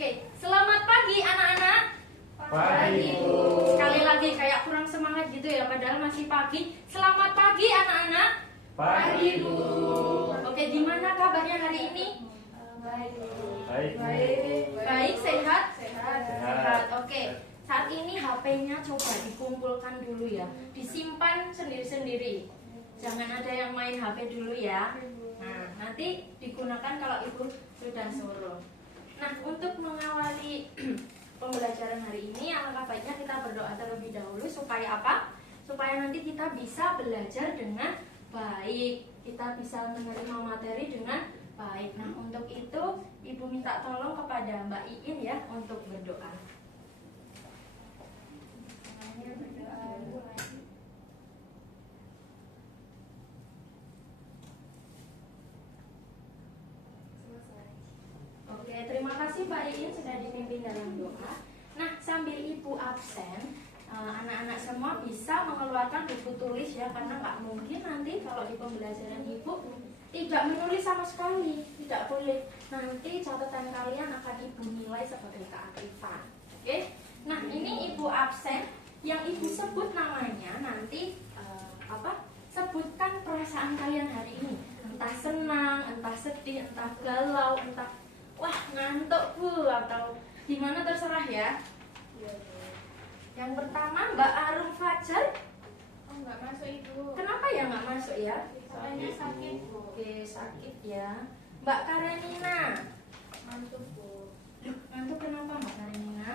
Oke, selamat pagi anak-anak. Pagi, Bu. Sekali lagi kayak kurang semangat gitu ya, padahal masih pagi. Selamat pagi anak-anak. Pagi, Bu. Oke, gimana kabarnya hari ini? Baik, Bu. Baik, sehat? Sehat. Oke, saat ini HP-nya coba dikumpulkan dulu ya, disimpan sendiri-sendiri. Jangan ada yang main HP dulu ya. Nah, nanti digunakan kalau ibu sudah suruh. Nah, untuk mengawali pembelajaran hari ini, alangkah baiknya kita berdoa terlebih dahulu supaya apa? Supaya nanti kita bisa belajar dengan baik, kita bisa menerima materi dengan baik. Nah, untuk itu ibu minta tolong kepada Mbak Iin ya untuk berdoa. Oke, terima kasih Mbak Iin sudah dipimpin dalam doa. Nah, sambil ibu absen, anak-anak semua bisa mengeluarkan buku tulis ya, karena nggak mungkin nanti kalau di pembelajaran ibu tidak menulis sama sekali, tidak boleh. Nanti catatan kalian akan ibu nilai sebagai keaktifan. Oke, nah ini ibu absen, yang ibu sebut namanya nanti sebutkan perasaan kalian hari ini, entah senang, entah sedih, entah galau, entah wah ngantuk Bu, atau gimana terserah ya. Yang pertama Mbak Arum Fajar. Oh, nggak masuk itu. Kenapa ya nggak masuk ya? Soalnya sakit, Bu. Oke, sakit ya. Mbak Karenina. Ngantuk, Bu. Loh, ngantuk kenapa Mbak Karenina?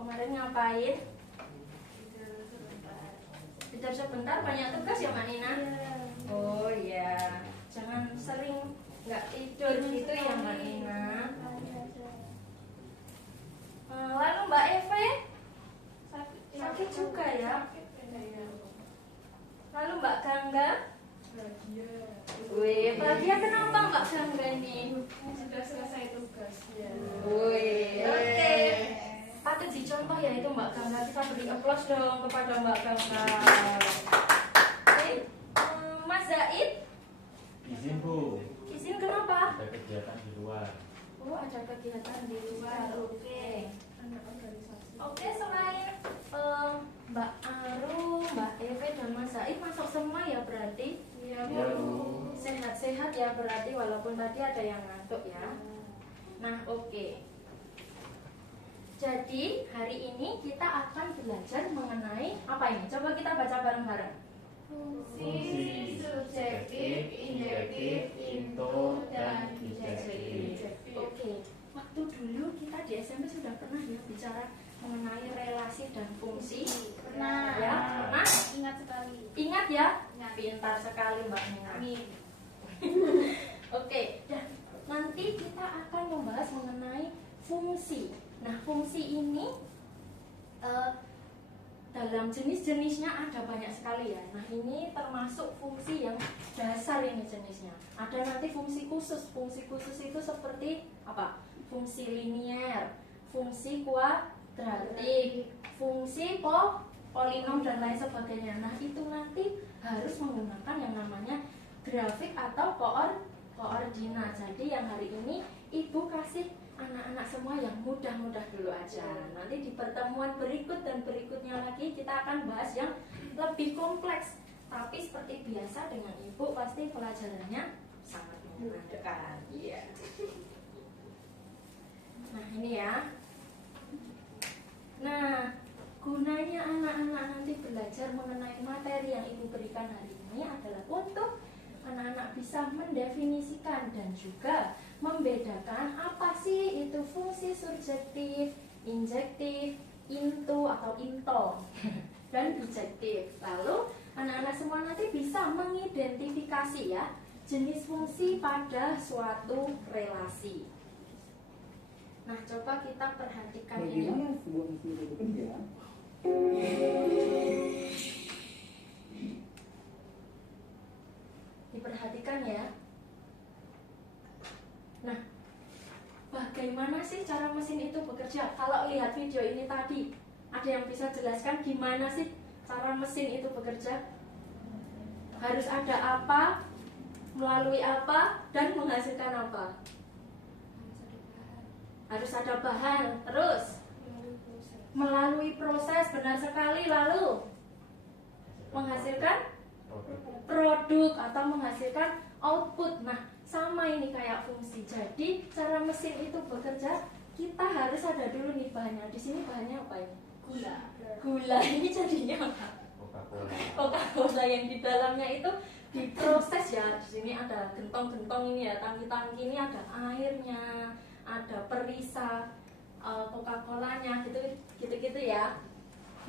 Kemarin ngapain? Tidur sebentar. Tidur sebentar, banyak tugas ya Mbak Nina? Iya. Oh iya, jangan sering nggak tidur gitu ya Mbak Nina. Lalu Mbak Eve sakit juga ya. Lalu Mbak Gangga. Wih, bahagia kenapa Mbak Gangga ini? Sudah selesai tugasnya. Wih, oke. Patut dicontoh ya itu Mbak Gangga. Kita beri aplaus dong kepada Mbak Gangga. Oke, Mas Zaid. Izin, Bu. Izin kenapa? Ada kegiatan di luar. Oh, ada kegiatan di luar. Oke. Anak organisasi. Oke, selain Mbak Arum, Mbak Eve dan Mas Zaid masuk semua ya berarti? Iya, Iya, Bu. Bu. Sehat-sehat ya berarti, walaupun tadi ada yang ngantuk ya. Nah, oke. Jadi hari ini kita akan belajar mengenai apa ini? Coba kita baca bareng-bareng. Fungsi subjektif, injektif, into, dan bijektif. Oke, waktu dulu kita di SMP sudah pernah ya bicara mengenai relasi dan fungsi. Pernah. Ya, pernah. Ingat sekali. Ingat ya? Ingat. Pintar sekali Mbak Nina. Amin. Oke, dan nanti kita akan membahas mengenai fungsi. Nah, fungsi ini dalam jenis-jenisnya ada banyak sekali ya. Nah, ini termasuk fungsi yang dasar ini jenisnya. Ada nanti fungsi khusus. Fungsi khusus itu seperti apa? Fungsi linier, fungsi kuadratik, fungsi polinom dan lain sebagainya. Nah, itu nanti harus menggunakan yang namanya grafik atau koordinat. Jadi yang hari ini Ibu kasih anak-anak semua yang mudah-mudah dulu aja. Nanti di pertemuan berikut dan berikutnya lagi kita akan bahas yang lebih kompleks. Tapi seperti biasa dengan Ibu pasti pelajarannya sangat menyenangkan. Iya. Nah, ini ya. Nah, gunanya anak-anak nanti belajar mengenai materi yang Ibu berikan hari ini adalah untuk anak-anak bisa mendefinisikan dan juga membedakan apa sih itu fungsi subjektif, injektif, into atau into dan bijektif. Lalu anak-anak semua nanti bisa mengidentifikasi ya jenis fungsi pada suatu relasi. Nah, coba kita perhatikan ini. Bagaimana sebuah mesin itu bekerja? Diperhatikan ya. Nah, bagaimana sih cara mesin itu bekerja? Kalau lihat video ini tadi, ada yang bisa jelaskan gimana sih cara mesin itu bekerja? Harus ada apa, melalui apa, dan menghasilkan apa? harus ada bahan, terus melalui proses, benar sekali, lalu menghasilkan produk atau menghasilkan output. Nah, sama ini kayak fungsi. Jadi cara mesin itu bekerja, kita harus ada dulu nih bahannya. Di sini bahannya apa ini? Gula. Gula. Ini jadinya apa? Coca-Cola. Coca-Cola yang di dalamnya itu diproses ya. Di sini ada gentong-gentong ini ya, tangki-tangki ini ada airnya, ada perisa Coca-Colanya gitu ya.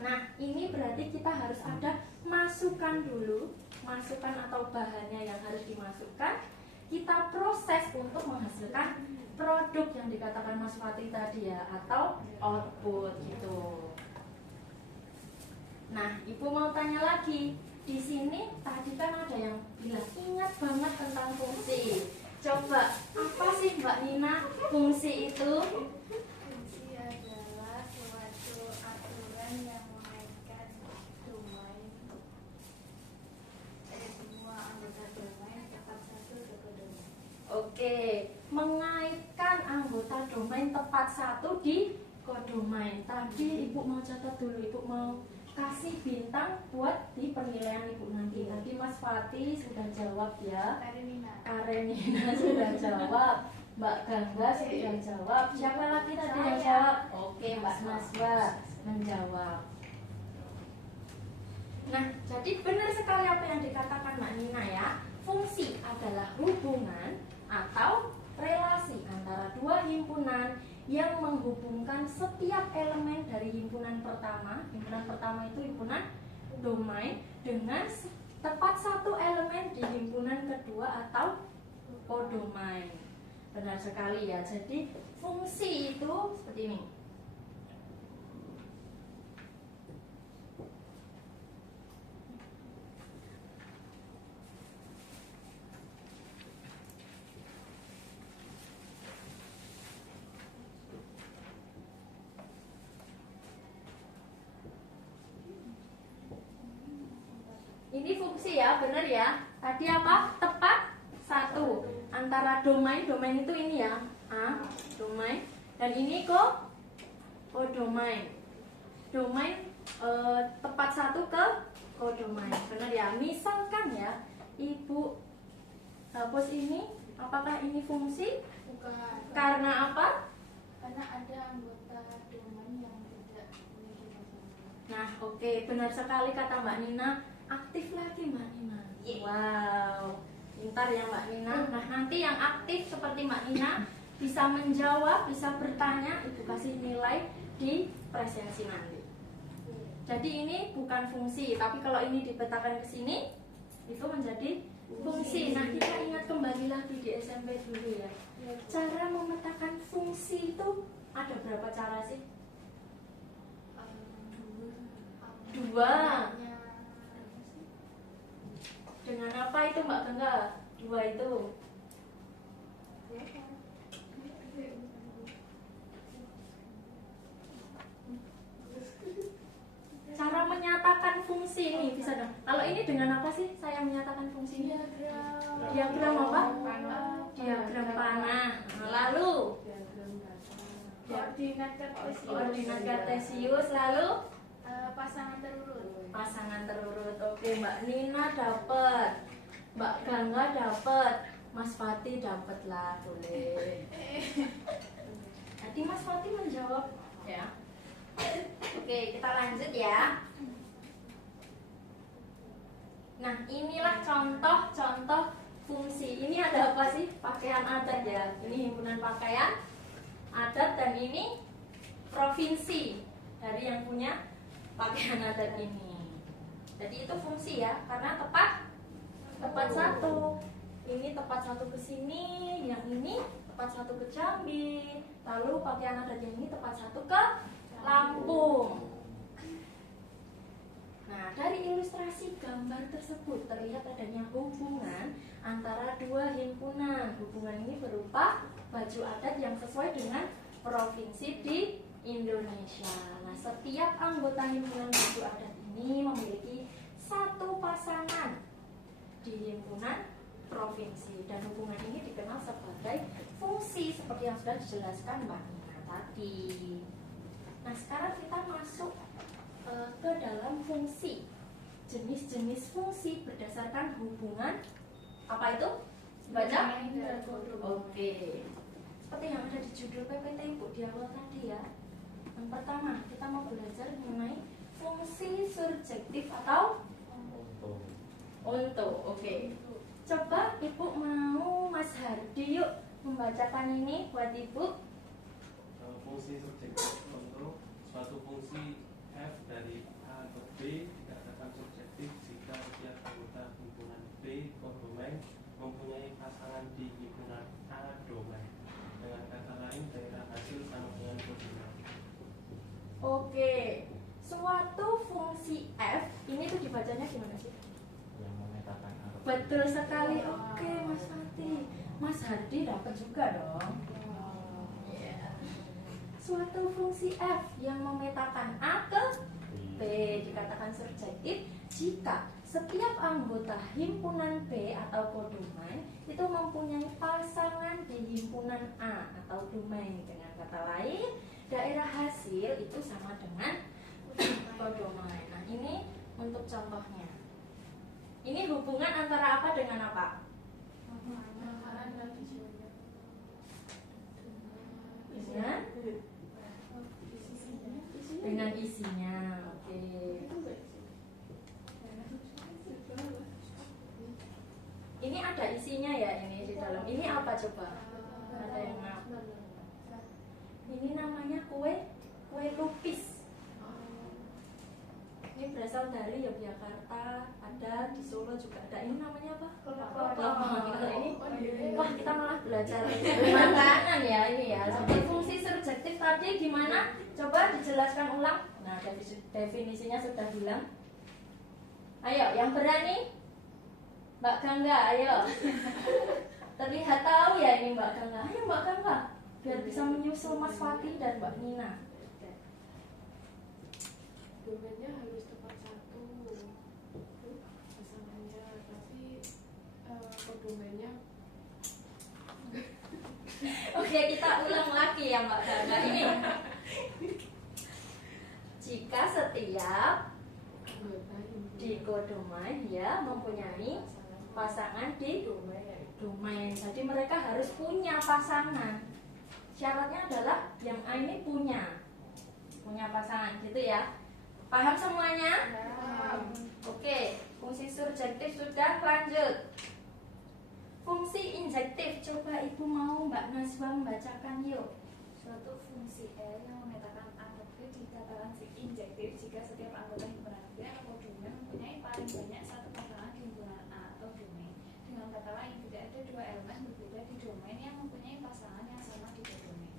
Nah, ini berarti kita harus ada masukkan dulu, masukan atau bahannya yang harus dimasukkan. Kita proses untuk menghasilkan produk yang dikatakan Mas Fatih tadi ya, atau output gitu. Nah, Ibu mau tanya lagi. Di sini tadi kan ada yang bilang ingat banget tentang fungsi. Coba apa sih Mbak Nina fungsi itu? Fungsi adalah suatu aturan yang mengaitkan domain semua anggota domain tepat satu ke domain. Oke, mengaitkan anggota domain tepat satu di kodomain. Tadi Ibu mau catat dulu, Ibu mau kasih bintang buat di penilaian Ibu nanti. Tadi Mas Fatih sudah jawab ya. Karenina sudah jawab. Mbak Gangga sudah jawab. Siapa lagi tadi yang jawab? Oke, Mbak Naswa menjawab. Nah, jadi benar sekali apa yang dikatakan Mbak Nina ya. Fungsi adalah hubungan atau relasi antara dua himpunan yang menghubungkan setiap elemen dari himpunan pertama. Himpunan pertama itu himpunan domain dengan tepat satu elemen di himpunan kedua atau kodomain. Benar sekali ya. Jadi fungsi itu seperti ini. Ini fungsi ya, benar ya. Tadi apa? Tepat satu. Antara domain itu ini ya, A, domain, dan ini kodomain. Domain tepat satu ke kodomain, benar ya. Misalkan ya, Ibu hapus ini, apakah ini fungsi? Bukan. Karena apa? Karena ada anggota domain yang tidak memiliki masalah. Nah, oke, benar sekali kata Mbak Nina. Aktif lagi Mbak Nina. Wow, pintar ya Mbak Nina. Nah, nanti yang aktif seperti Mbak Nina bisa menjawab, bisa bertanya, Ibu kasih nilai di presensi nanti. Jadi ini bukan fungsi, tapi kalau ini dipetakan ke sini itu menjadi fungsi. Nah, kita ingat kembali lagi di SMP dulu ya. Cara memetakan fungsi itu ada berapa cara sih? Dua. Dengan apa itu Mbak Gangga? Dua itu. Cara menyatakan fungsi ini bisa dong. Kalau ini dengan apa sih saya menyatakan fungsi ini? Diagram apa? Diagram panah. Nah, lalu koordinat kartesius, lalu pasangan terurut. pasangan terurut. Oke, Mbak Nina dapat, Mbak Gangga dapat, Mas Fatih dapat lah, boleh. Nanti Mas Fatih menjawab ya. Oke, kita lanjut ya. Nah, inilah contoh-contoh fungsi. Ini ada apa sih? Pakaian adat ya. Ini himpunan pakaian adat dan ini provinsi dari yang punya pakaian adat ini. Jadi itu fungsi ya, karena tepat satu. Ini tepat satu ke sini, yang ini tepat satu ke Jambi. Lalu pakaian adat yang ini tepat satu ke Lampung. Nah, dari ilustrasi gambar tersebut terlihat adanya hubungan antara dua himpunan. Hubungan ini berupa baju adat yang sesuai dengan provinsi di Indonesia. Nah, setiap anggota himpunan baju adat ini memiliki satu pasangan di himpunan provinsi dan hubungan ini dikenal sebagai fungsi seperti yang sudah dijelaskan Mbak Nina. tadi. Nah, sekarang kita masuk ke dalam fungsi. Jenis-jenis fungsi berdasarkan hubungan apa itu? Baca? Oke. Seperti yang ada di judul PPT Ibu di awal tadi ya. Yang pertama, kita mau belajar mengenai fungsi surjektif atau untuk. Oke. Coba Ibu mau Mas Hardi yuk membacakan ini buat Ibu. Fungsi subjektif untuk suatu fungsi f dari a ke b dikatakan subjektif jika setiap anggota himpunan B kodomain mempunyai pasangan di himpunan A domain. Dengan kata lain, daerah hasil sama dengan kodomain. Oke. Suatu fungsi f ini tuh dibacanya gimana sih? Yang memetakan arah. Betul sekali. Oke, Mas Fatih. Mas Hardi dapat juga dong. Iya. Suatu fungsi f yang memetakan a ke B dikatakan surjektif jika setiap anggota himpunan B atau kodomain itu mempunyai pasangan di himpunan A atau domain. Dengan kata lain, daerah hasil itu sama dengan kodomain. Nah, ini untuk contohnya. Ini hubungan antara apa dengan apa? Dengan isinya. Oke. Ini ada isinya ya, ini di dalam. Ini apa coba? Ada yang ngap. Ini namanya kue lupis. Ini berasal dari Yogyakarta, ada di Solo juga ada. Ini namanya apa? Wah, kita malah belajar makanan ya ini ya. Seperti fungsi surjektif tadi gimana? Coba dijelaskan ulang. Nah, definisinya sudah bilang. Ayo, yang berani? Mbak Gangga, ayo. Terlihat tahu ya ini Mbak Gangga. Ayo Mbak Gangga, biar bisa menyusul Mas Fatih dan Mbak Nina. Domainnya harus tepat satu pasangannya, tapi kodomainnya Oke, kita ulang lagi ya Mbak Gangga. Ini jika setiap anggota di kodomain ya mempunyai pasangan di domain. Jadi mereka harus punya pasangan. Syaratnya adalah yang A ini punya pasangan gitu ya. Paham semuanya? Oke, fungsi surjektif sudah, lanjut. Fungsi injektif, coba Ibu mau Mbak Nazwa membacakan yuk. Suatu fungsi L yang memetakan A ke B dikatakan injektif jika setiap anggota himpunan B atau domain mempunyai paling banyak satu pasangan di himpunan A atau domain. Dengan kata lain, tidak ada dua elemen berbeda di domain yang mempunyai pasangan yang sama di domain.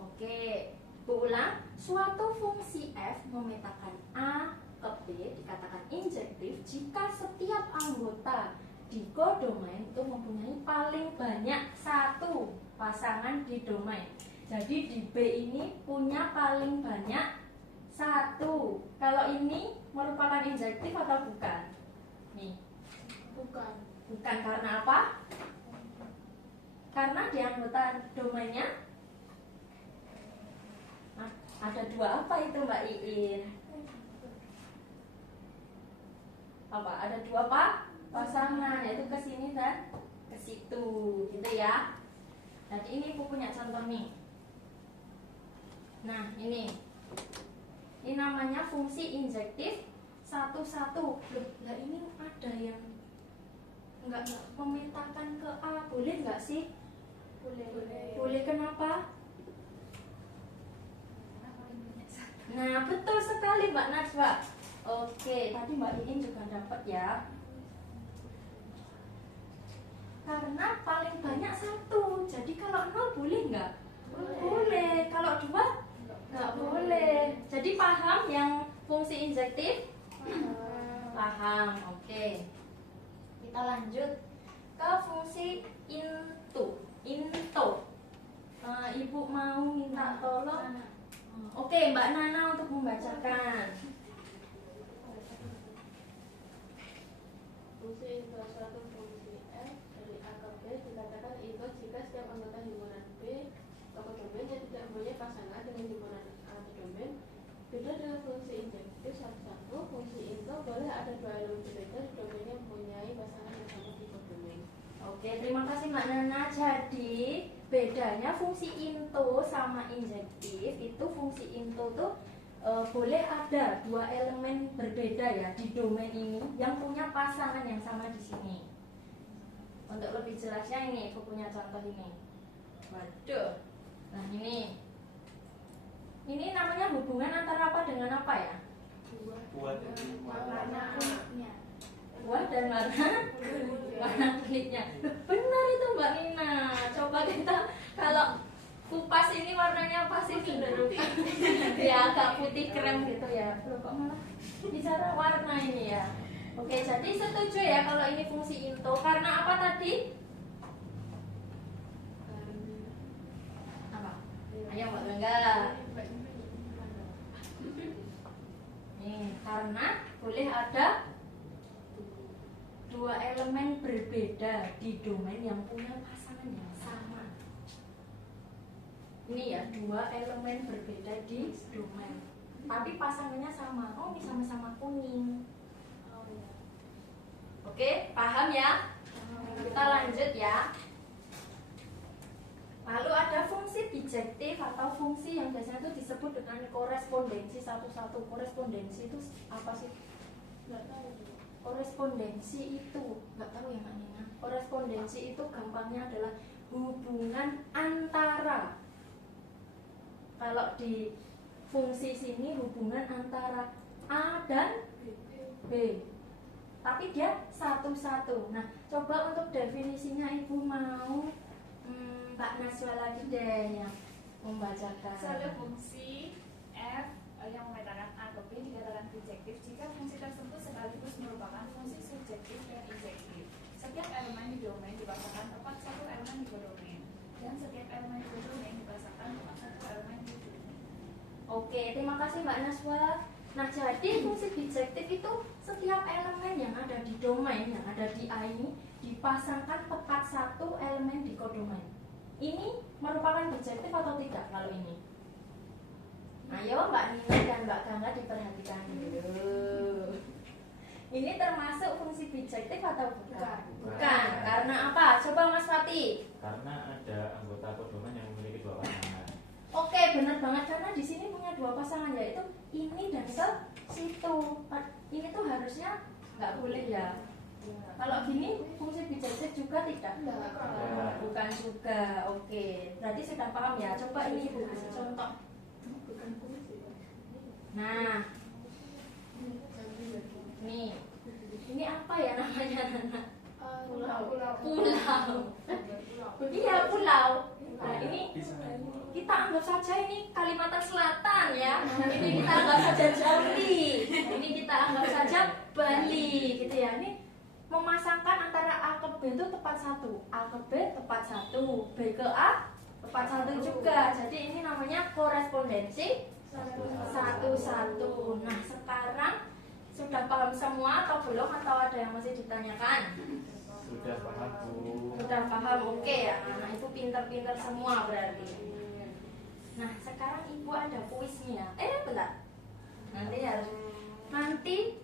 Oke, Bu ulang. Suatu fungsi F memetakan A ke B dikatakan injektif jika setiap anggota di kodomain itu mempunyai paling banyak satu pasangan di domain. Jadi di B ini punya paling banyak satu. Kalau ini merupakan injektif atau bukan? Nih, bukan. bukan karena apa? Karena di anggota domainnya ada dua apa itu Mbak Iin? Apa? Ada dua pasangan, yaitu ke sini dan ke situ, gitu ya. Jadi ini Ibu punya contoh nih. Nah, ini namanya fungsi injektif satu-satu. Loh, lah ini ada yang nggak memetakan ke A, boleh nggak sih? Boleh. Boleh, kenapa? Nah, betul sekali Mbak Najwa. Oke, tadi Mbak Iin juga dapat ya. Karena paling banyak satu. Jadi kalau 0 boleh nggak? Boleh. Kalau 2 nggak boleh. Jadi paham yang fungsi injektif? Paham. Oke. Kita lanjut ke fungsi into. Ibu mau minta tolong. Oke, Mbak Nana untuk membacakan. Fungsi into suatu fungsi F dari A ke B dikatakan into jika setiap anggota himpunan B atau domain yang tidak mempunyai pasangan kasih Mbak Nana. Jadi bedanya fungsi into sama injektif itu, fungsi into tuh boleh ada dua elemen berbeda ya di domain ini yang punya pasangan yang sama di sini. Untuk lebih jelasnya ini aku punya contoh ini. Waduh. Nah ini namanya hubungan antara apa dengan apa ya? Buat dari warna kulitnya. Buah dan warna kulitnya. Benar itu Mbak Nina. Coba kita kalau kupas ini warnanya pasti cenderung ya agak putih krem gitu ya. Loh kok malah bicara warna ini ya. Oke, jadi setuju ya kalau ini fungsi into karena apa tadi? Apa? Ayo Mbak Bangga. Nih, karena boleh ada dua elemen berbeda di domain yang punya pasangan yang sama. Ini ya, dua elemen berbeda di domain, tapi pasangannya sama. Oh, ini sama-sama kuning. Oke, paham ya? Kita lanjut ya. Lalu ada fungsi bijektif atau fungsi yang biasanya itu disebut dengan korespondensi satu-satu. Korespondensi itu apa sih? Nggak tahu. Korespondensi itu nggak tahu ya Mbak Nina. Korespondensi itu gampangnya adalah hubungan antara. Kalau di fungsi sini hubungan antara A dan B. Tapi dia satu-satu. Nah, coba untuk definisinya Ibu mau Mbak Naswa lagi deh yang membacakan. Suatu fungsi f yang memetakan A ke B dikatakan bijektif jika fungsi tersebut sekaligus merupakan fungsi subjektif dan injektif. Setiap elemen di domain dipasangkan tepat satu elemen di kodomain, dan setiap elemen di kodomain dipasangkan tepat satu elemen di domain. Oke, terima kasih Mbak Naswa. Nah, jadi fungsi bijektif itu setiap elemen yang ada di domain, yang ada di A ini dipasangkan tepat satu elemen di kodomain. Ini merupakan bijektif atau tidak kalau ini? Ayo Mbak Nina dan Mbak Gangga diperhatikan dulu. Ini termasuk fungsi bijektif atau bukan? Bukan. Karena apa? Coba Mas Fati. Karena ada anggota kodoman yang memiliki dua pasangan. Oke, benar banget karena di sini punya dua pasangan yaitu ini dan ke situ. Ini tuh harusnya nggak boleh ya. Kalau gini fungsi bijektif juga tidak? Bukan juga. Oke, berarti sudah paham ya. Coba ini Ibu kasih contoh. Nah, nih, ini apa ya namanya anak? Pulau. Iya pulau. Nah ini kita anggap saja ini Kalimantan Selatan ya. Ini kita anggap saja Jambi. Ini kita anggap saja Bali, gitu ya. Ini memasangkan antara A ke B itu tepat satu, A ke B tepat satu, B ke A tepat satu juga. Jadi ini namanya korespondensi satu-satu. Nah sekarang sudah paham semua atau belum, atau ada yang masih ditanyakan? Sudah paham Bu. Sudah paham, oke ya. Nah itu pintar-pintar semua berarti. Nah sekarang Ibu ada kuisnya. Bentar. Nanti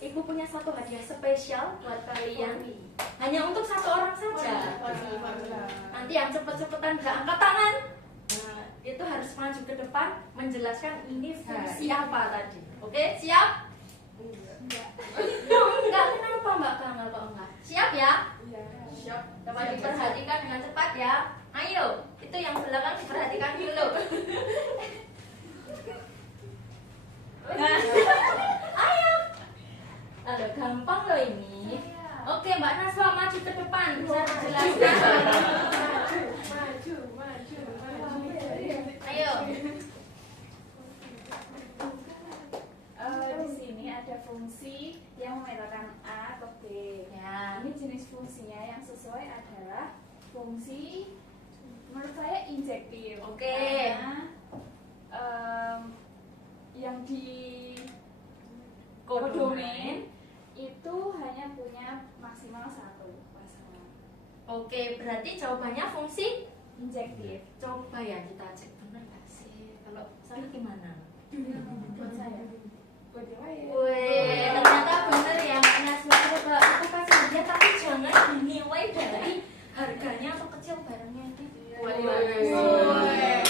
Ibu punya satu hadiah spesial buat kalian. Hanya untuk satu orang saja. Nanti yang cepet-cepetan gak angkat tangan, nah, itu harus maju ke depan menjelaskan ini fungsi apa tadi. Oke, siap? Enggak, kenapa Mbak Gangga kok enggak? Siap ya? Siap. Coba diperhatikan dengan cepat ya. Ayo, itu yang belakang diperhatikan dulu. Ayo. Aduh, gampang loh ini. Oke, Mbak Naswa maju ke depan bisa dijelaskan. Maju. Ayo. Di sini ada fungsi yang memetakan A ke B. Ya. Ini jenis fungsinya yang sesuai adalah fungsi menurut saya injektif. Oke. Karena yang di kodomain itu hanya punya maksimal satu pasangan. Oke, berarti jawabannya fungsi Injektif. coba ya kita cek benar nggak sih? Kalau salah gimana? Buat saya. Buat yang lain. Wih, ternyata bener ya Mbak Naswa. Coba aku kasih hadiah tapi jangan dinilai dari harga Woi.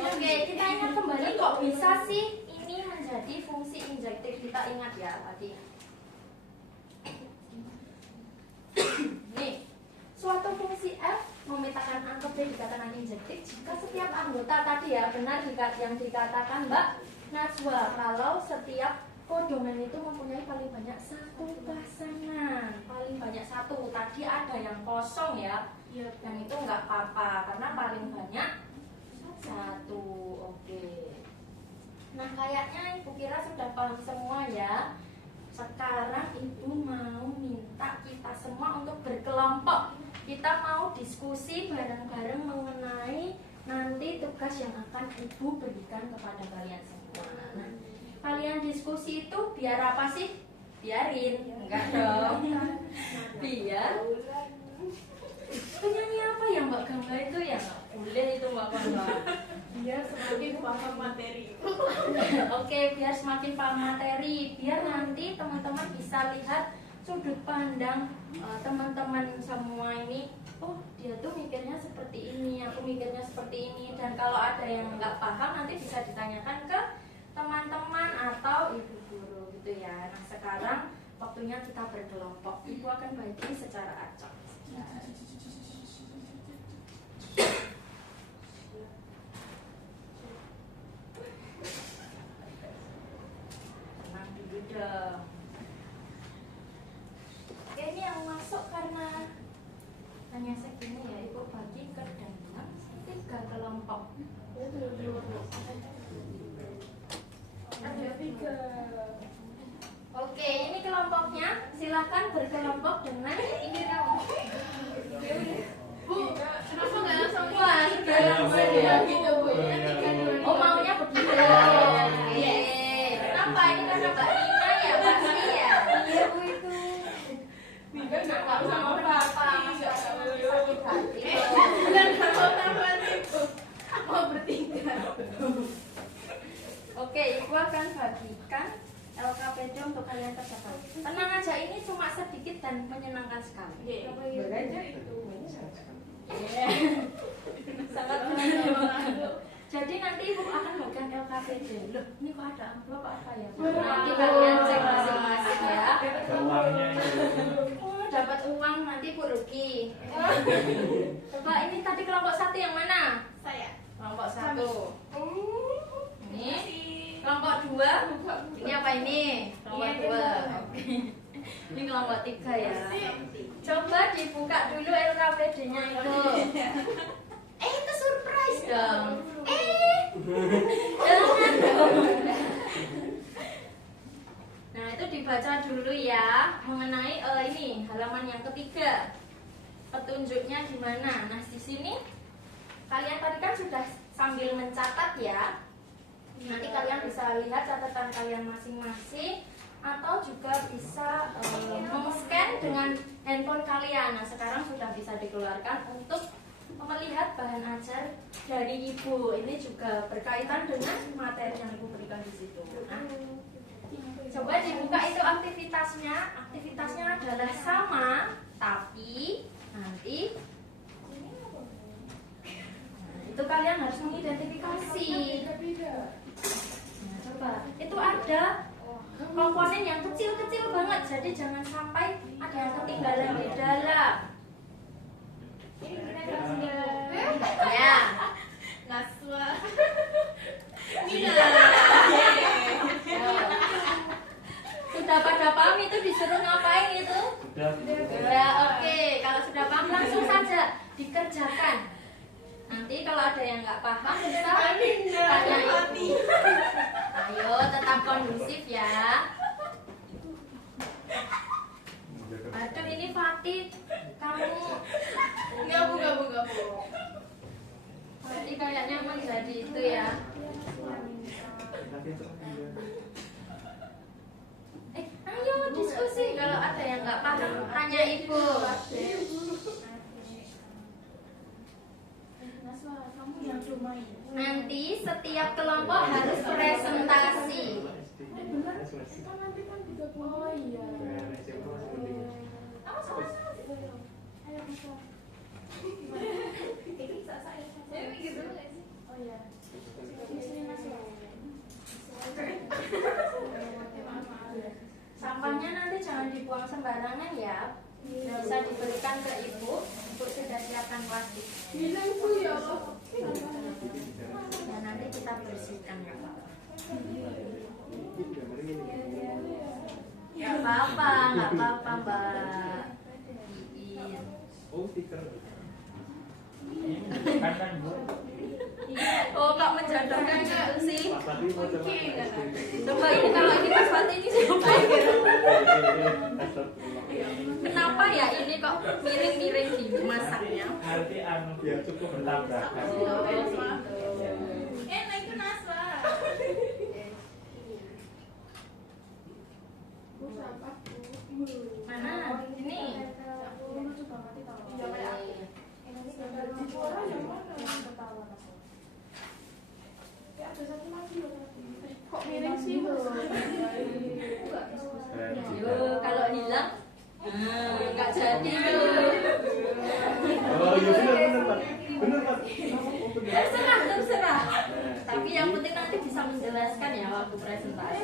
Oke, kita ingat kembali kok bisa sih ini menjadi fungsi injektif. Kita ingat ya tadi. Nih, suatu fungsi f memetakan angka b dikatakan injektif jika setiap anggota tadi ya benar yang dikatakan Mbak Najwa, kalau setiap kodomen itu mempunyai paling banyak satu pasangan, paling banyak satu. Tadi ada yang kosong ya, yang itu nggak apa-apa karena paling banyak satu. Oke. Nah kayaknya Ibu kira sudah paham semua ya. Sekarang Ibu mau minta kita semua untuk berkelompok. Kita mau diskusi bareng-bareng mengenai nanti tugas yang akan Ibu berikan kepada kalian semua. Nah, kalian diskusi itu biar apa sih? Biarin, enggak dong. Biar penyanyi apa ya Mbak Gangga itu ya? Boleh itu Mbak Gangga. Biar semakin paham materi. Oke, biar semakin paham materi, biar nanti teman-teman bisa lihat sudut pandang teman-teman semua ini. Oh, dia tuh mikirnya seperti ini, aku mikirnya seperti ini. Dan kalau ada yang nggak paham nanti bisa ditanyakan ke teman-teman atau ibu guru gitu ya. Nah sekarang waktunya kita berkelompok. Ibu akan bagi secara acak. Tenang dulu dong. Oke, ini yang masuk karena hanya segini ya. Ibu bagi ke dalam 3 kelompok. Ada 3. Oke, ini kelompoknya. Silahkan berkelompok dengan ini kamu. Bu, kenapa nggak langsung Wah, gitu Bu? Oh maunya begitu. Oke. Kenapa ini karena Mbak Nina ya pasti ya. Iya Bu itu. Nggak Nggak mau apa-apa. Sakit hati. mau bertiga. Oke, Ibu akan bagikan LKPD untuk kalian kerjakan. Tenang aja, ini cuma sedikit dan menyenangkan sekali. Belajar itu. Sangat menyenangkan. Jadi nanti Ibu akan bagikan LKPD. Loh, ini kok ada amplop apa ya? Nanti kalian cek masing-masing ya. Ada uangnya itu. Oh, dapat uang nanti Bu Ruki. Coba ini tadi kelompok 1 yang mana? Saya. Kelompok 1. Ini kelompok 2. Ini apa ini? Kelompok 2. Oke. Ini kelompok 3 ya. Coba dibuka dulu LKPD-nya itu. Itu surprise dong. Jangan dong. Nah, itu dibaca dulu ya mengenai ini halaman yang ketiga. Petunjuknya di mana? Nah, di sini kalian tadi kan sudah sambil mencatat ya. Nanti kalian bisa lihat catatan kalian masing-masing atau juga bisa meng-scan dengan handphone kalian. Nah, sekarang sudah bisa dikeluarkan untuk melihat bahan ajar dari Ibu. Ini juga berkaitan dengan materi yang Ibu berikan di situ. Nah, coba dibuka itu aktivitasnya. Aktivitasnya adalah sama, tapi nanti itu kalian harus mengidentifikasi. Nah, coba itu ada komponen yang kecil-kecil banget, jadi jangan sampai ada yang ketinggalan di dalam. Ya, Naswa. sudah pada paham itu disuruh ngapain itu? Sudah. Ya, oke. Kalau sudah paham langsung saja dikerjakan. Nanti kalau ada yang nggak paham bisa tanya Ibu. Ayo tetap kondusif ya. Aduh ini Fatih, kamu Enggak Bu. Fatih kayaknya menjadi itu ya. Ayo diskusi. Kalau ada yang nggak paham tanya Ibu. Naswa, kamu yang lumayan. Nanti setiap kelompok harus presentasi. Benar. Kan nanti kan 30. Oh iya. Kamu sama tangan ya. Bisa diberikan ke ibu. Ibu sudah siapkan plastik. Ya, nanti kita bersihkan ya Pak. Nggak apa-apa Mbak. Iin. Oh, stiker. Kan Bu. Oh kok menjodohkan gitu sih? Mas Fadli mau coba. Coba ini kalau ini Mas Fatih ini siapa ya? Kenapa ya ini kok miring-miring gini masaknya? Nanti anu Ya cukup bertabrakan. Enak itu Naswa. Mana? Ini. Kok miring sih? Yo, kalau hilang nggak jadi loh. Oh, iya benar Pak. Benar Pak. Terserah. Tapi yang penting nanti bisa menjelaskan ya waktu presentasi.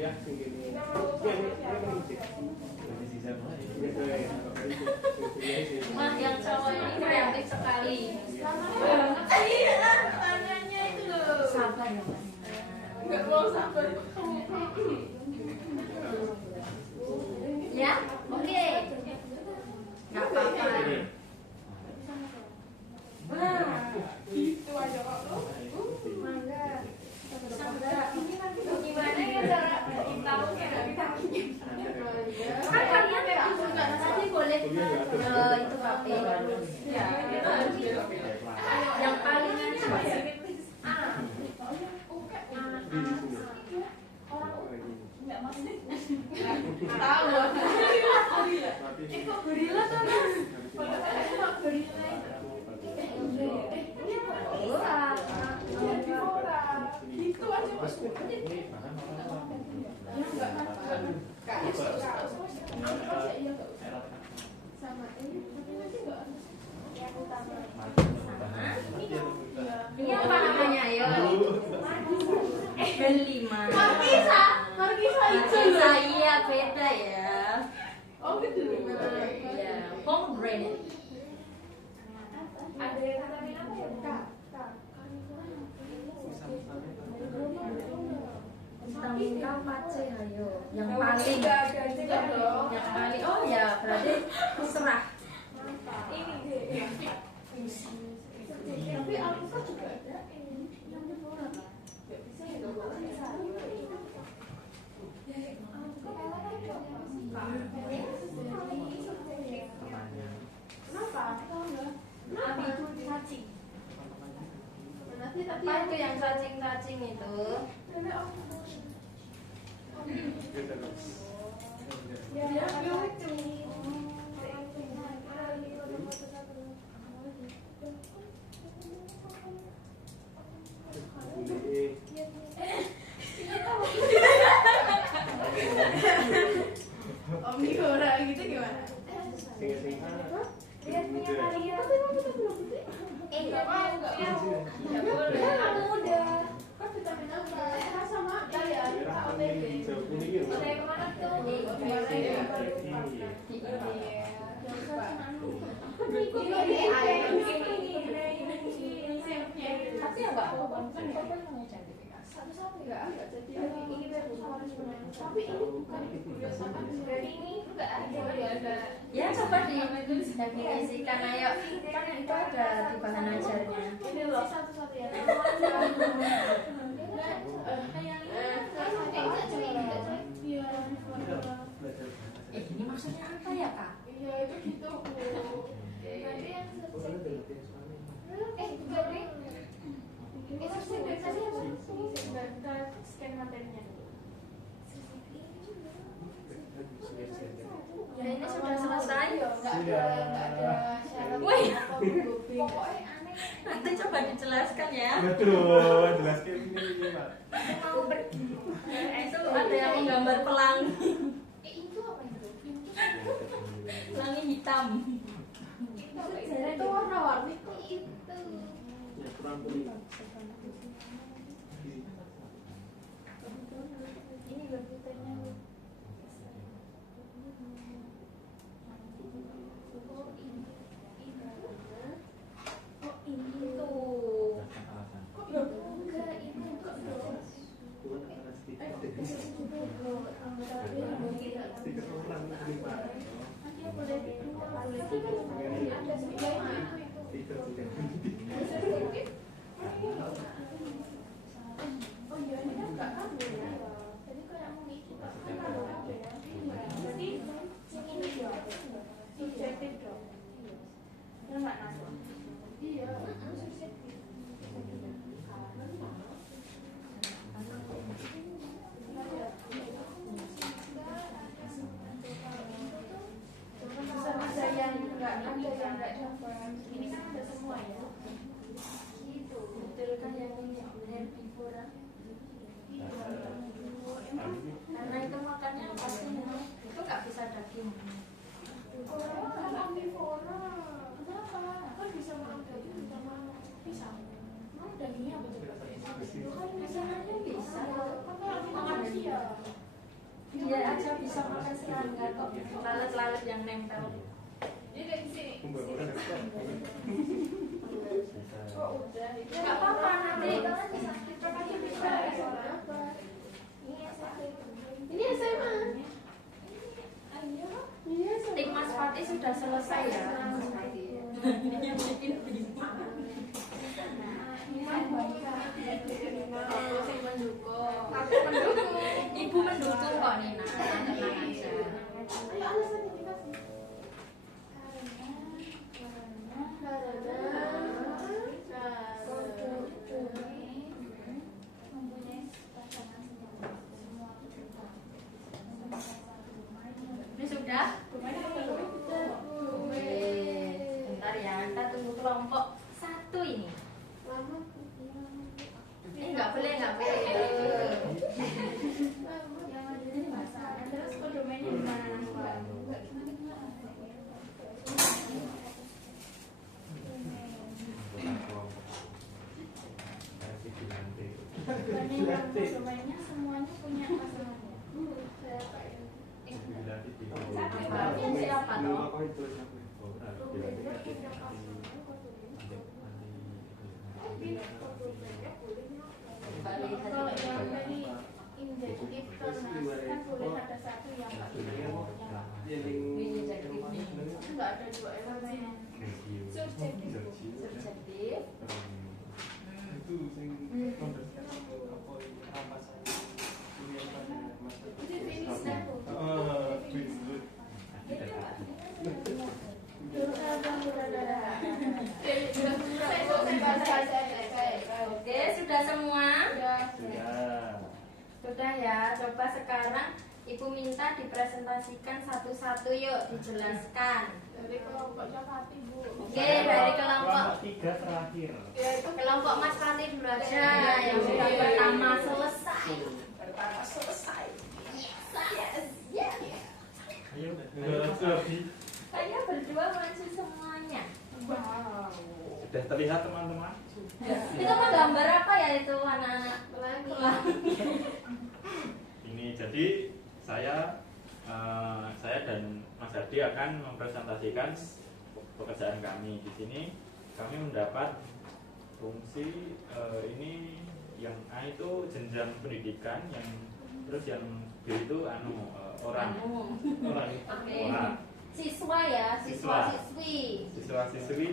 Ya, sini. Wah, yang cowok ini kreatif sekali. Iya, tangannya itu loh. Sabar ya Mas. Nggak mau sabar. Ya, oke. Nggak apa-apa. Wah, Itu aja kok lu. mangga. Gimana ya cara bikin tahunya? Kan kalian nanti boleh itu pakai. Ya, kita harus belok. Yang paling ini apa ya? Enggak maksudnya. Tahu. Kok gorila tuh Mas? Gorila. Itu aja Mas. Sama ini tapi nanti enggak Ini apa namanya ayo? Belima. Markisa itu loh. Iya beda ya. Oh gitu. Iya, pomegranate. Ada yang vitamin apa ya? Vitamin K 4C ayo. Yang Yang paling. juga dong. Yang paling. Oh ya, berarti serah. Ini deh. Tapi alpukat juga ada. Namanya Flora kan? Nggak bisa ya dong. Kenapa? Tahu nggak? Apa itu cacing? Nanti tapi Apa itu yang cacing-cacing itu? Karena aku dia lucu. Omnivora gitu gimana? Lihat punya kalian. Nggak mau. Nggak boleh. Aku udah. Kan vitamin apa? Sama ya. OTG. Udah kemana tuh? Gimana ya? Tapi ya Mbak, kan Bapak yang mengidentifikasi. Satu-satu nggak jadi ini baru tapi ini bukan kebiasaan Dari ini enggak ada. Ya coba didefinisikan ayo. Kan itu ada di bahan ajarnya. ini loh satu-satu ya. Ini maksudnya apa ya Kak? Iya itu gitu. Nanti yang juga deh. Itu segmentasi apa? Kita scan materinya dulu. Ya ini sudah selesai. Nggak ada syarat. Wih. Pokoknya aneh. Nanti coba dijelaskan ya. Betul, jelaskan ini Pak. Mau itu ada yang menggambar pelangi. Itu apa itu? Pelangi hitam. Itu apa itu? Itu warna-warni kok. Itu. Ya kurang kuning. anggota B yang tidak 3 orang 5. dia boleh dua, boleh tiga. Ada 9 itu. 3. Oh iya, ini kan nggak kabur ya. Jadi kayak mau ngikut kan kalau kabur ya. Jadi ini ya, subjektif dong. Benar nggak Naswa? Iya, subjektif. Ada yang nggak dapat. Ini kan ada semua ya. Gitu. Betul kan yang ini herbivora? Karena itu makannya pasti itu nggak bisa daging. Orang kan omnivora. Kenapa? Kan bisa makan daging, bisa makan pisang. Mau dagingnya apa coba? Itu kan Biasanya bisa. kan makan manusia. Dia aja bisa makan serangga kok. Lalat-lalat yang nempel. Ini dari sini. Bisa. Kok udah? Nggak apa-apa nanti. Ini SMA. Ayo. Iya, Tim Mas Pati sudah selesai ya. Mas Pati. Ini bikin bingung. Aku sih mendukung. Ibu mendukung kok Nina. Tenang aja. Ayo alasannya dikasih. Mempunyai pasangan semua Ini sudah? Bentar ya, kita tunggu kelompok 1 ini. Ini nggak boleh. Terus kodomennya di mana Naswa? Bukannya yang kodomennya semuanya punya pasangannya. Ini siapa toh? Kalau yang dari injektif ternas kan boleh ada satu yang nggak punya. Nggak ada 2 elemen. Subjektif. Subjektif. Itu sing kondenskan apa ini rampasan kuliah pada masa Jadi finish dah tuh. good. Oke, sudah semua? Sudah. Sudah ya. Coba sekarang Ibu minta dipresentasikan satu-satu yuk, dijelaskan. Dari kelompoknya Fatih, Bu. Oke, dari kelompok 3 terakhir. Ya itu kelompok Mas Fatih dulu aja yang sudah pertama selesai. pertama selesai. Yes. Ayo. Saya berdua maju semuanya. Wow. Sudah terlihat teman-teman? Itu menggambar apa ya itu anak-anak? Pelangi. Ini jadi saya dan Mas Hadi akan mempresentasikan pekerjaan kami di sini. Kami mendapat fungsi ini yang A itu jenjang pendidikan, yang terus yang B itu orang. Siswa ya, siswa-siswi. Siswa-siswi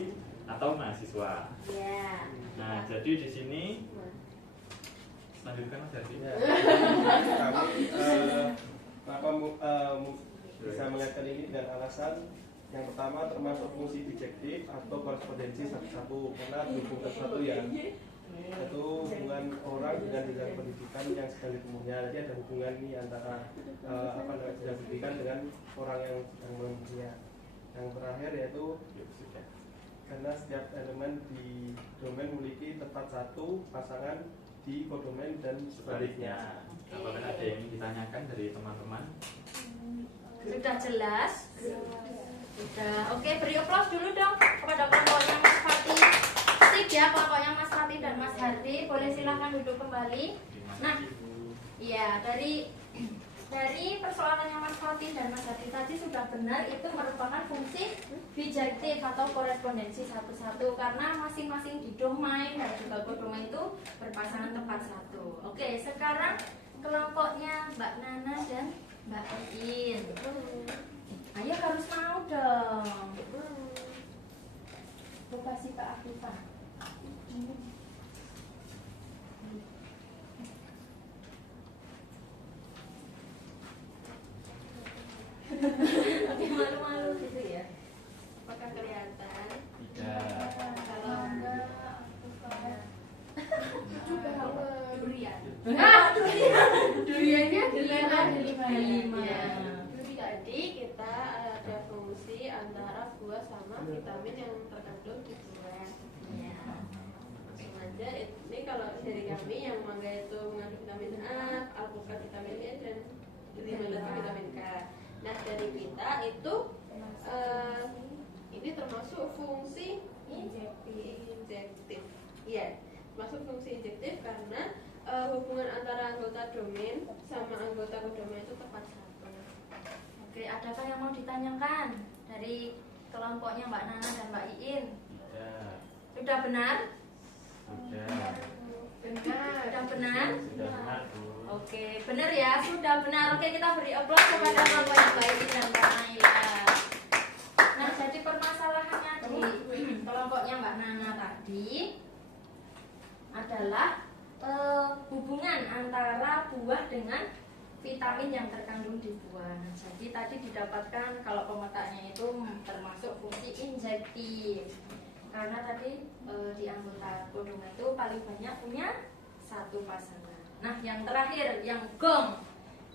atau mahasiswa. Ya. Nah, jadi di sini selanjutnya Mas Hadi. Kami bisa melihatkan ini dengan alasan yang pertama termasuk fungsi bijektif atau korespondensi satu-satu, karena berhubungan satu ya, yaitu hubungan orang dengan jenjang pendidikan yang sedang ditempuhnya. Jadi ada hubungan ini antara jenjang pendidikan dengan orang yang sedang menempuhnya. Yang terakhir yaitu karena setiap elemen di domain memiliki tempat satu pasangan di kodomain dan sebaliknya. Apakah ada yang ingin ditanyakan dari teman-teman? Sudah jelas? Sudah. Oke, beri aplaus dulu dong kepada kelompoknya Mas Fatih. Sip ya, kelompoknya Mas Fatih dan Mas Hardi. Boleh silahkan duduk kembali. Nah, iya, dari persoalannya Mas Fatih dan Mas Hadi tadi sudah benar, itu merupakan fungsi bijektif atau korespondensi satu-satu, karena masing-masing di domain dan juga kodomain itu berpasangan tepat satu. Oke, sekarang kelompoknya Mbak Nana dan Oke, malu-malu gitu ya. Apakah kelihatan? Tidak. Kalau enggak, durian. Duriannya Delima. delima. Jadi kita ada fungsi antara buah sama vitamin yang terkandung di buah. Ya. Langsung aja, ini kalau dari kami yang mangga itu mengandung vitamin A, alpukat vitamin E, dan delima tadi vitamin K. Nah dari kita itu ini termasuk fungsi injektif. Iya, termasuk fungsi injektif karena hubungan antara anggota domain sama anggota kodomain itu tepat satu. Oke, adakah yang mau ditanyakan dari kelompoknya Mbak Nana dan Mbak Iin? Tidak. Sudah benar? Sudah. Sudah benar? Sudah benar, Bu. Oke, benar ya, sudah benar. Oke, kita beri aplaus kepada kelompoknya Mbak Iin dan Mbak Naila. Nah, jadi permasalahannya di kelompoknya Mbak Nana tadi adalah hubungan antara buah dengan vitamin yang terkandung di buah. Nah, jadi tadi didapatkan kalau pemetaknya itu termasuk fungsi injektif. Karena tadi di anggota kodoma itu paling banyak punya satu pasangan. Nah, yang terakhir yang gong.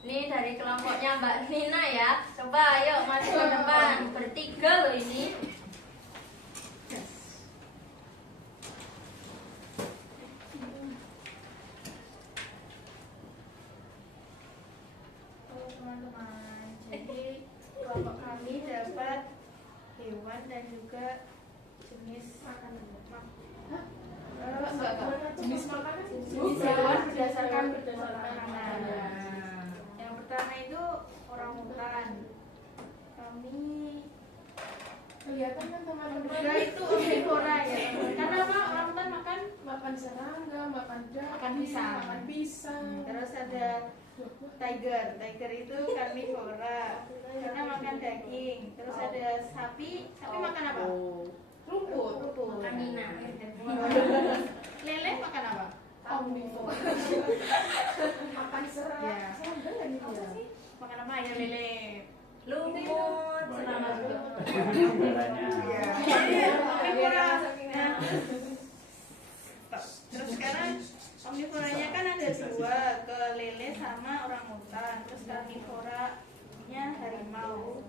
Ini dari kelompoknya Mbak Nina ya. Coba ayo maju ke depan. Bertiga loh ini. Halo teman-teman, jadi kelompok kami dapat hewan dan juga jenis makanan. Jenis makanan? Jenis hewan berdasarkan makanan. Nah, Yang pertama itu orangutan. Kami Kelihatan kan teman-teman menduga itu omnivora ya. Karena apa? Orangutan makan serangga, makan Makan pisang. makan pisang. Terus ada tiger. Tiger itu karnivora karena makan daging. Terus ada sapi. Sapi makan apa? Rumput. Rumput. Makan Nina. Lele makan apa? Omnivora. Makan serangga. Ya. Serangga lagi dia. Makan apa ya lele? Lumut, selama juga. Caranya. Omnivora. Nah, terus sekarang omnivoranya kan ada dua, kelele sama orangutan. Terus karnivoranya harimau.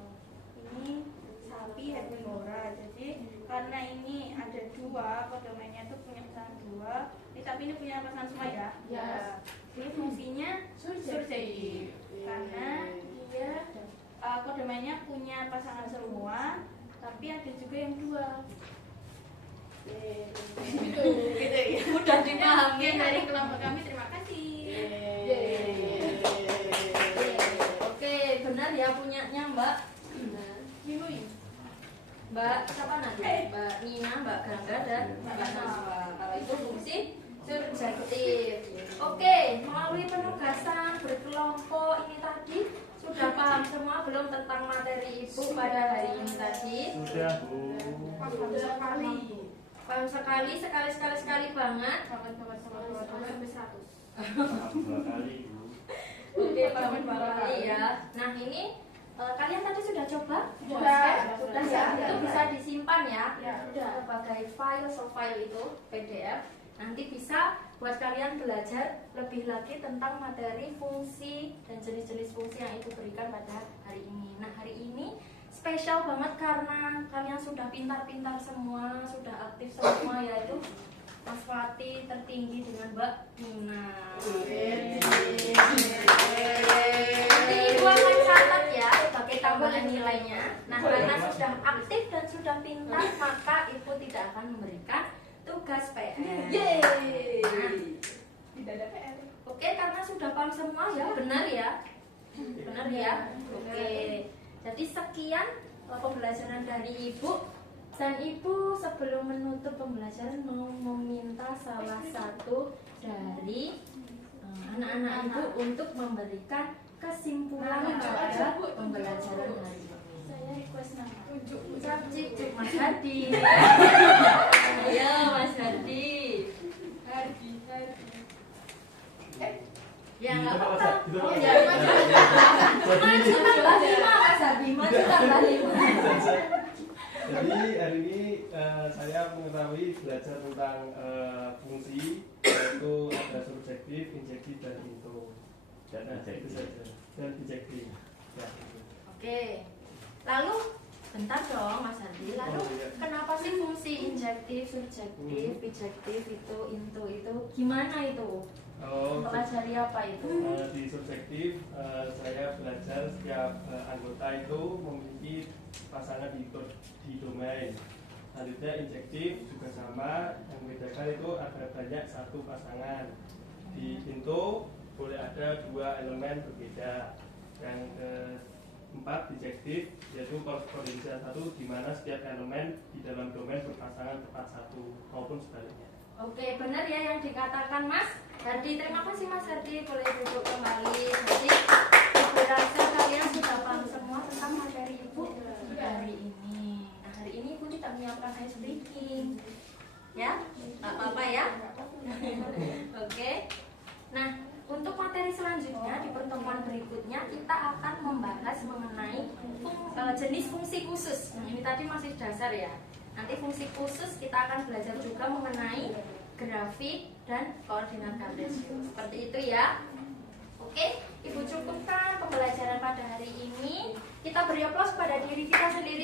Ini sapi herbivora. Jadi karena ini ada dua, kodomainnya itu punya pasangan dua. Tapi ini punya pasangan semua ya. Ya. Ini fungsinya surjektif karena dia kodomainnya punya pasangan semua, tapi ada juga yang dua. Gitu ya. Mudah dipahami. Oke, dari kelompok kami terima kasih. Oke, benar ya punyanya Mbak. Mbak siapa nanti? Mbak Nina, Mbak Gangga dan Mbak Naswa. Kalau itu fungsi surjektif. Oke, melalui penugasan berkelompok ini tadi sudah paham semua belum tentang materi ibu pada hari ini tadi? Sudah, Bu. Paham sekali banget. Sampai 100. Dua kali, Bu. Oke, paham dua kali ya. Nah ini kalian tadi sudah coba? Sudah ya. Itu bisa disimpan ya. Sebagai file itu PDF. Nanti bisa buat kalian belajar lebih lagi tentang materi fungsi dan jenis-jenis fungsi yang itu berikan pada hari ini. Nah hari ini spesial banget karena kalian sudah pintar-pintar semua, sudah aktif semua, yaitu Mas Fatih tertinggi dengan Mbak Nina. Nanti Ibu akan catat ya sebagai tambahan nilainya. Nah karena sudah aktif dan sudah pintar, maka Ibu tidak akan memberikan tugas PR. Nah, Tidak ada PR. oke, karena sudah paham semua ya, benar ya? Benar ya? Oke. Jadi sekian pembelajaran dari Ibu. Dan Ibu sebelum menutup pembelajaran mau meminta salah satu dari anak-anak Ibu untuk memberikan kesimpulan pada pembelajaran hari ini. Saya request nama. Cip Mas Hadi. Ayo Mas Hadi. Ya nggak apa-apa. Ya, maju tambah 5 Mas Hadi. juga Mbak Lim. Jadi hari ini saya mengetahui belajar tentang fungsi, yaitu ada subjektif, injektif, dan into. Dan itu saja. Dan bijektif. Ya. Oke. Lalu bentar dong Mas Andi. Lalu Oh, iya. kenapa sih fungsi injektif, subjektif, bijektif itu, into itu gimana itu? Oh, Pelajari apa itu? di subjektif saya belajar setiap anggota itu memiliki pasangan di domain. Selanjutnya injektif juga sama, yang membedakan itu ada banyak satu pasangan. Di into boleh ada dua elemen berbeda. Yang keempat bijektif, yaitu kondisi satu di mana setiap elemen di dalam domain berpasangan tepat satu maupun sebaliknya. Oke, benar ya yang dikatakan Mas Hardi. Terima kasih Mas Hardi, boleh duduk kembali. Jadi Ibu rasa kalian sudah paham semua tentang materi Ibu hari ini. Nah, hari ini Ibu tidak menyiapkan ice breaking. Ya, nggak apa-apa ya. Oke. Nah, untuk materi selanjutnya di pertemuan berikutnya kita akan membahas mengenai jenis fungsi khusus. Nah, ini tadi masih dasar ya. Nanti fungsi khusus kita akan belajar juga mengenai grafik dan koordinat kartesius. Seperti itu ya. Oke, Ibu cukupkan pembelajaran pada hari ini. Kita beri aplaus pada diri kita sendiri